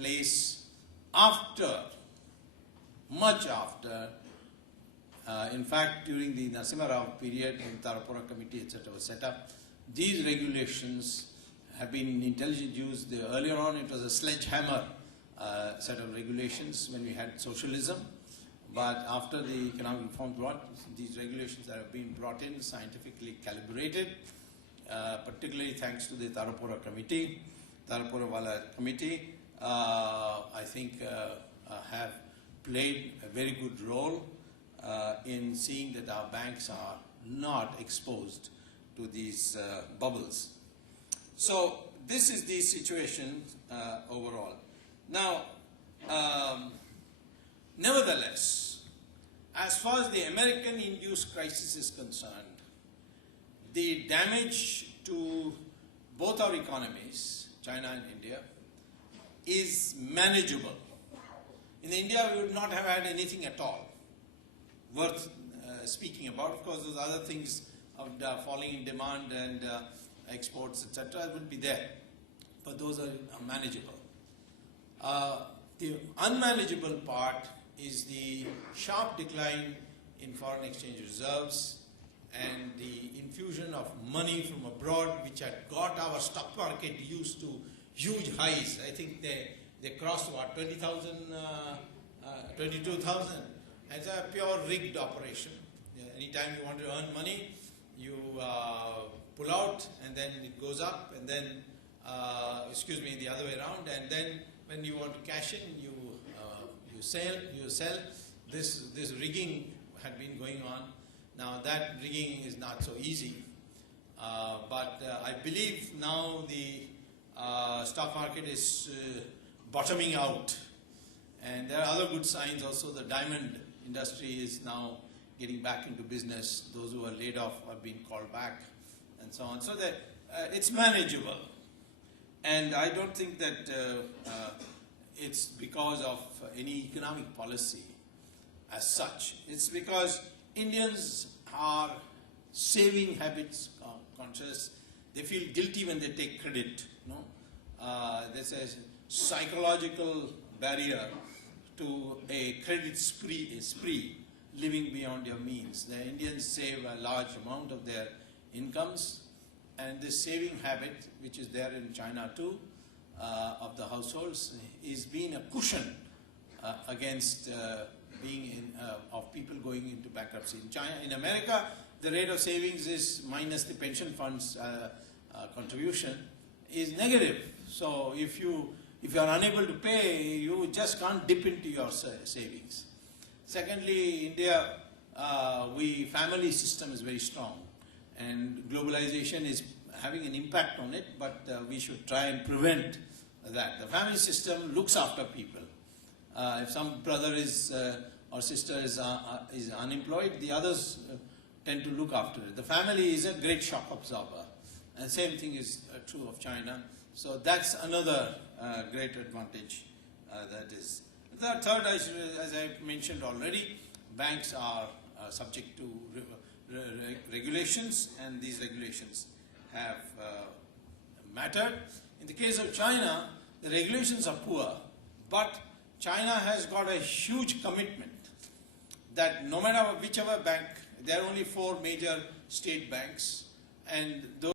place after, much after, in fact, during the Narasimha Rao period, when Tarapura Committee, etc. was set up, these regulations have been intelligently used. Earlier on, it was a sledgehammer set of regulations when we had socialism. But after the economic reform brought, these regulations that have been brought in, scientifically calibrated, particularly thanks to the Tarapura Committee, Tarapura Wala Committee, I think have played a very good role in seeing that our banks are not exposed to these bubbles. So this is the situation overall. Now, nevertheless, as far as the American-induced crisis is concerned, the damage to both our economies, China and India, is manageable. In India, we would not have had anything at all worth speaking about. Of course, those other things of falling in demand and exports, etc., would be there. But those are manageable. The unmanageable part is the sharp decline in foreign exchange reserves and the infusion of money from abroad, which had got our stock market used to huge highs. I think they crossed what, 20,000, 22,000. It's a pure rigged operation. Anytime you want to earn money, you pull out and then it goes up, and then, the other way around, and then when you want to cash in, you sell. This rigging had been going on. Now that rigging is not so easy, but I believe now the stock market is bottoming out, and there are other good signs also. The diamond industry is now getting back into business. Those who are laid off are being called back, and so on. So that it's manageable, and I don't think that it's because of any economic policy as such. It's because Indians are saving habits conscious. They feel guilty when they take credit. There's a psychological barrier to a credit spree, living beyond your means. The Indians save a large amount of their incomes, and this saving habit, which is there in China too, of the households, is being a cushion against of people going into bankruptcy. In China, in America, the rate of savings is minus the pension funds contribution is negative. So if you are unable to pay, you just can't dip into your savings. Secondly, India, family system is very strong, and globalization is having an impact on it, but we should try and prevent that. The family system looks after people. If some brother or sister is unemployed, the others tend to look after it. The family is a great shock absorber, and the same thing is true of China. So that's another great advantage that is. The third, as I mentioned already, banks are subject to regulations, and these regulations have mattered. In the case of China, the regulations are poor, but China has got a huge commitment that no matter whichever bank, there are only 4 major state banks, and those